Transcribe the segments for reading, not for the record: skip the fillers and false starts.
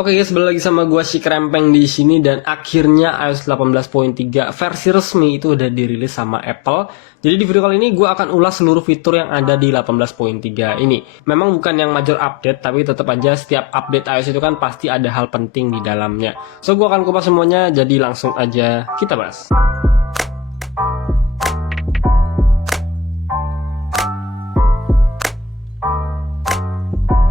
Oke guys, balik lagi sama gua si Krempeng di sini dan akhirnya iOS 18.3 versi resmi itu udah dirilis sama Apple. Jadi di video kali ini gua akan ulas seluruh fitur yang ada di 18.3 ini. Memang bukan yang major update, tapi tetap aja setiap update iOS itu kan pasti ada hal penting di dalamnya. So gua akan kupas semuanya, jadi langsung aja kita bahas.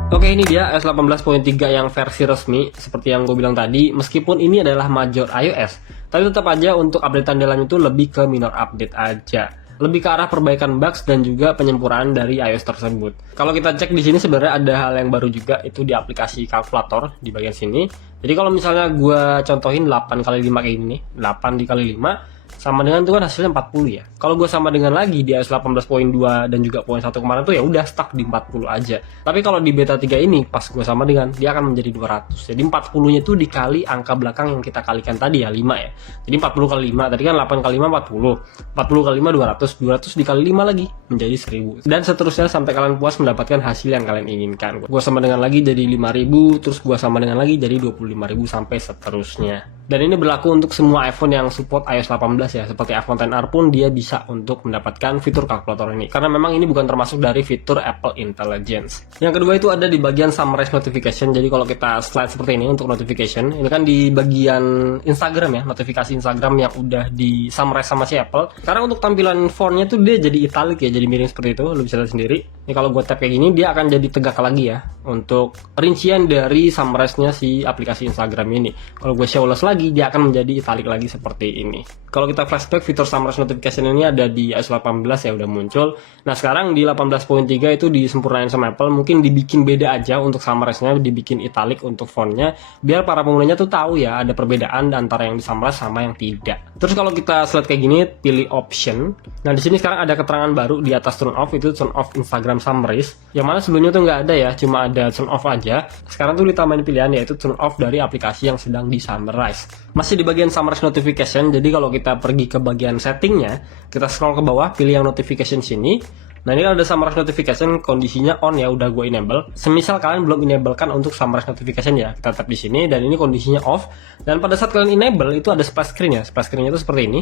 Oke, ini dia iOS 18.3 yang versi resmi. Seperti yang gue bilang tadi, meskipun ini adalah major iOS, tapi tetap aja untuk updatean dalam itu lebih ke minor update aja. Lebih ke arah perbaikan bugs dan juga penyempurnaan dari iOS tersebut. Kalau kita cek di sini sebenarnya ada hal yang baru juga, itu di aplikasi kalkulator di bagian sini. Jadi kalau misalnya gue contohin 8 kali 5 kayak gini, 8 dikali 5 sama dengan itu kan hasilnya 40 ya. Kalau gue sama dengan lagi di iOS 18.2 dan juga poin 1 kemarin tuh ya udah stuck di 40 aja. Tapi kalau di beta 3 ini pas gue sama dengan dia akan menjadi 200. Jadi 40-nya itu dikali angka belakang yang kita kalikan tadi ya 5 ya. Jadi 40 kali 5 tadi kan 8 kali 5 40. 40 kali 5 200. 200 dikali 5 lagi menjadi 1000. Dan seterusnya sampai kalian puas mendapatkan hasil yang kalian inginkan. Gue sama dengan lagi jadi 5000, terus gue sama dengan lagi jadi 25.000 sampai seterusnya. Dan ini berlaku untuk semua iPhone yang support iOS 18 ya. Seperti iPhone XR pun dia bisa untuk mendapatkan fitur kalkulator ini. Karena memang ini bukan termasuk dari fitur Apple Intelligence. Yang kedua itu ada di bagian summarize notification. Jadi kalau kita slide seperti ini untuk notification, ini kan di bagian Instagram ya, notifikasi Instagram yang udah di summarize sama si Apple. Karena untuk tampilan fontnya tuh dia jadi italic ya, jadi miring seperti itu. Lu bisa lihat sendiri. Ini kalau gue tap kayak gini, dia akan jadi tegak lagi ya. Untuk rincian dari summarize-nya si aplikasi Instagram ini. Kalau gue show less lagi, dia akan menjadi italic lagi seperti ini. Kalau kita flashback, fitur summarize notification ini ada di iOS 18 ya udah muncul. Nah sekarang di 18.3 itu disempurnain sama Apple, mungkin dibikin beda aja untuk summarize-nya, dibikin italic untuk fontnya, biar para penggunanya tuh tahu ya ada perbedaan antara yang di summarize sama yang tidak. Terus kalau kita slide kayak gini, pilih option. Nah di sini sekarang ada keterangan baru di atas turn off, itu turn off Instagram summaries. Yang mana sebelumnya tuh nggak ada ya, cuma ada turn off aja. Sekarang tuh ditambahin pilihan yaitu turn off dari aplikasi yang sedang di summarize. Masih di bagian summarize notification, jadi kalau kita pergi ke bagian settingnya, kita scroll ke bawah, pilih yang notification sini. Nah ini kalau ada summarize notification, kondisinya on ya, udah gue enable. Semisal kalian belum enablekan untuk summarize notification ya, kita tap di sini dan ini kondisinya off. Dan pada saat kalian enable itu ada splash screen ya, splash screennya itu seperti ini.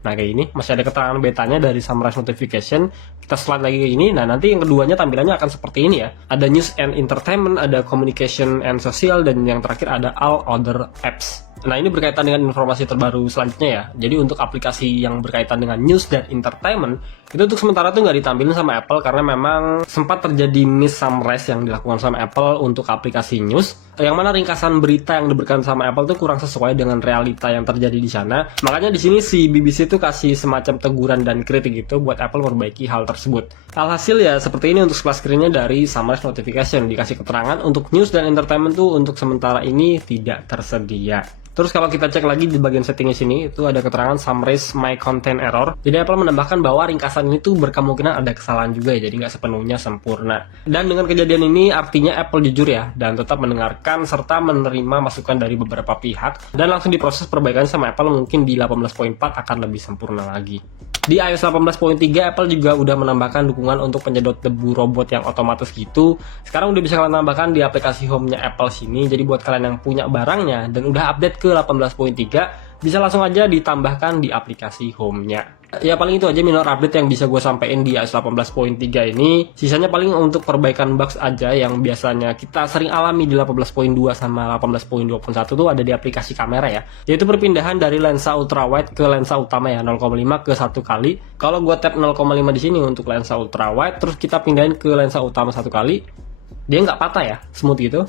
Nah kayak ini, masih ada keterangan betanya dari summarize notification. Kita slide lagi kayak ini. Nah nanti yang keduanya tampilannya akan seperti ini ya. Ada news and entertainment, ada communication and social, dan yang terakhir ada all other apps. Nah ini berkaitan dengan informasi terbaru selanjutnya ya. Jadi untuk aplikasi yang berkaitan dengan news dan entertainment, itu untuk sementara tuh nggak ditampilin sama Apple karena memang sempat terjadi miss summarize yang dilakukan sama Apple untuk aplikasi news. Yang mana ringkasan berita yang diberikan sama Apple tuh kurang sesuai dengan realita yang terjadi di sana. Makanya di sini si BBC tuh kasih semacam teguran dan kritik gitu buat Apple memperbaiki hal tersebut. Alhasil ya seperti ini untuk splash screen-nya dari summarize notification, dikasih keterangan untuk news dan entertainment tuh untuk sementara ini tidak tersedia. Terus kalau kita cek lagi di bagian settingnya sini, itu ada keterangan summarize my content error. Jadi Apple menambahkan bahwa ringkasan ini tuh berkemungkinan ada kesalahan juga ya, jadi nggak sepenuhnya sempurna. Dan dengan kejadian ini artinya Apple jujur ya, dan tetap mendengarkan serta menerima masukan dari beberapa pihak, dan langsung diproses perbaikan sama Apple, mungkin di 18.4 akan lebih sempurna lagi. Di iOS 18.3 Apple juga udah menambahkan dukungan untuk penyedot debu robot yang otomatis gitu. Sekarang udah bisa kalian tambahkan di aplikasi home-nya Apple sini. Jadi buat kalian yang punya barangnya dan udah update ke 18.3, bisa langsung aja ditambahkan di aplikasi home-nya. Ya paling itu aja minor update yang bisa gue sampein di iOS 18.3 ini. Sisanya paling untuk perbaikan bugs aja yang biasanya kita sering alami di 18.2 sama 18.21 tuh ada di aplikasi kamera ya. Yaitu perpindahan dari lensa ultrawide ke lensa utama ya, 0,5 ke 1 kali. Kalau gue tap 0,5 di sini untuk lensa ultrawide, terus kita pindahin ke lensa utama 1 kali, dia nggak patah ya, smooth gitu.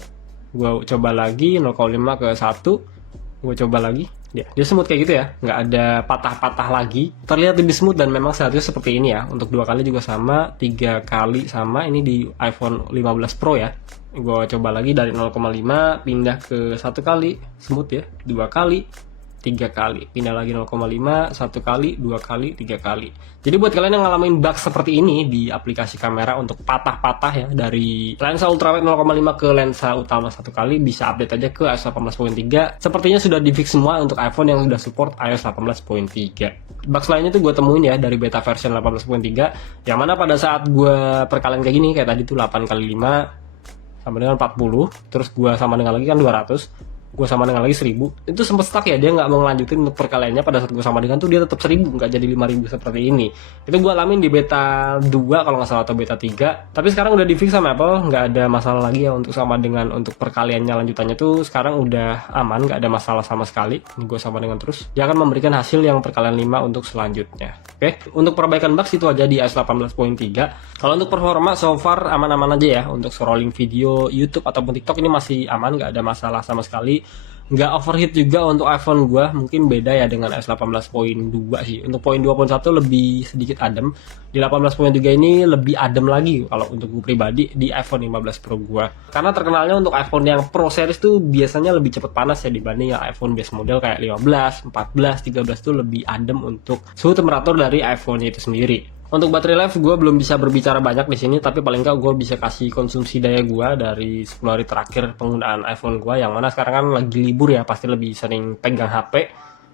Gue coba lagi 0,5 ke 1, gue coba lagi. Dia smooth kayak gitu ya, nggak ada patah-patah lagi, terlihat lebih smooth dan memang seharusnya seperti ini ya. Untuk 2 kali juga sama, 3 kali sama, ini di iPhone 15 Pro ya. Gue coba lagi dari 0,5 pindah ke 1 kali, smooth ya, 2 kali, 3 kali, pindah lagi 0,5, 1 kali, 2 kali, 3 kali. Jadi buat kalian yang ngalamin bug seperti ini di aplikasi kamera untuk patah-patah ya, dari lensa ultrawide 0,5 ke lensa utama 1 kali, bisa update aja ke iOS 18.3. Sepertinya sudah di-fix semua untuk iPhone yang sudah support iOS 18.3. Bugs lainnya tuh gue temuin ya dari beta version 18.3, yang mana pada saat gue perkalian kayak gini, kayak tadi tuh 8 kali 5, sama dengan 40, terus gue sama dengan lagi kan 200, gue sama dengan lagi 1000, itu sempet stuck ya, dia nggak mau ngelanjutin untuk perkaliannya. Pada saat gue sama dengan tuh dia tetap 1000, nggak jadi 5000 seperti ini. Itu gue alamin di beta 2 kalau nggak salah atau beta 3, tapi sekarang udah di fix sama Apple, nggak ada masalah lagi ya untuk sama dengan untuk perkaliannya lanjutannya tuh sekarang udah aman, nggak ada masalah sama sekali. Ini gue sama dengan terus, dia akan memberikan hasil yang perkalian 5 untuk selanjutnya. Oke, untuk perbaikan bugs itu aja di iOS 18.3. Kalau untuk performa so far aman-aman aja ya, untuk scrolling video YouTube ataupun TikTok ini masih aman, nggak ada masalah sama sekali. Nggak overheat juga untuk iPhone gua, mungkin beda ya dengan iOS 18.2 sih. Untuk poin 2.1 lebih sedikit adem, di 18.3 ini lebih adem lagi kalau untuk gue pribadi di iPhone 15 Pro gua. Karena terkenalnya untuk iPhone yang Pro series tuh biasanya lebih cepat panas ya dibanding yang iPhone base model kayak 15, 14, 13 tuh lebih adem untuk suhu temperatur dari iPhone-nya itu sendiri. Untuk baterai life gue belum bisa berbicara banyak di sini, tapi paling nggak gue bisa kasih konsumsi daya gue dari 10 hari terakhir penggunaan iPhone gue, yang mana sekarang kan lagi libur ya, pasti lebih sering pegang HP.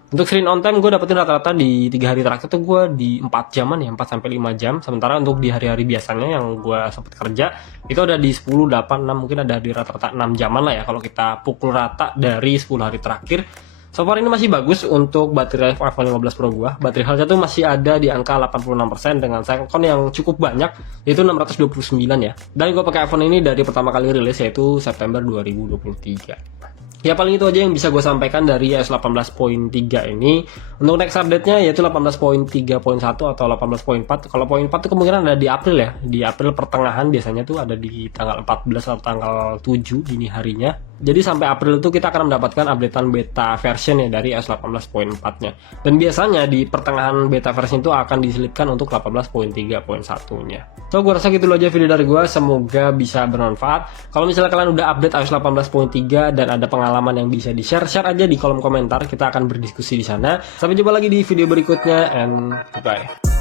Untuk screen on time gue dapetin rata-rata di 3 hari terakhir tuh gue di 4 jaman ya, 4 sampai 5 jam. Sementara untuk di hari-hari biasanya yang gue sempat kerja itu ada di 10, 8, 6, mungkin ada di rata-rata 6 jaman lah ya kalau kita pukul rata dari 10 hari terakhir. So far ini masih bagus untuk baterai life iPhone 15 Pro gua. Baterai health-nya tuh masih ada di angka 86% dengan cycle count yang cukup banyak, yaitu 629 ya. Dan gua pakai iPhone ini dari pertama kali rilis, yaitu September 2023. Ya paling itu aja yang bisa gue sampaikan dari iOS 18.3 ini. Untuk next update-nya yaitu 18.3.1 atau 18.4. Kalau poin 4 itu kemungkinan ada di April ya. Di April pertengahan biasanya tuh ada di tanggal 14 atau tanggal 7 dini harinya. Jadi sampai April itu kita akan mendapatkan updatean beta version ya dari iOS 18.4-nya. Dan biasanya di pertengahan beta version itu akan diselipkan untuk 18.3.1-nya. So, gue rasa gitu aja video dari gue. Semoga bisa bermanfaat. Kalau misalnya kalian udah update iOS 18.3 dan ada pengalaman yang bisa di-share aja di kolom komentar. Kita akan berdiskusi di sana. Sampai jumpa lagi di video berikutnya and goodbye.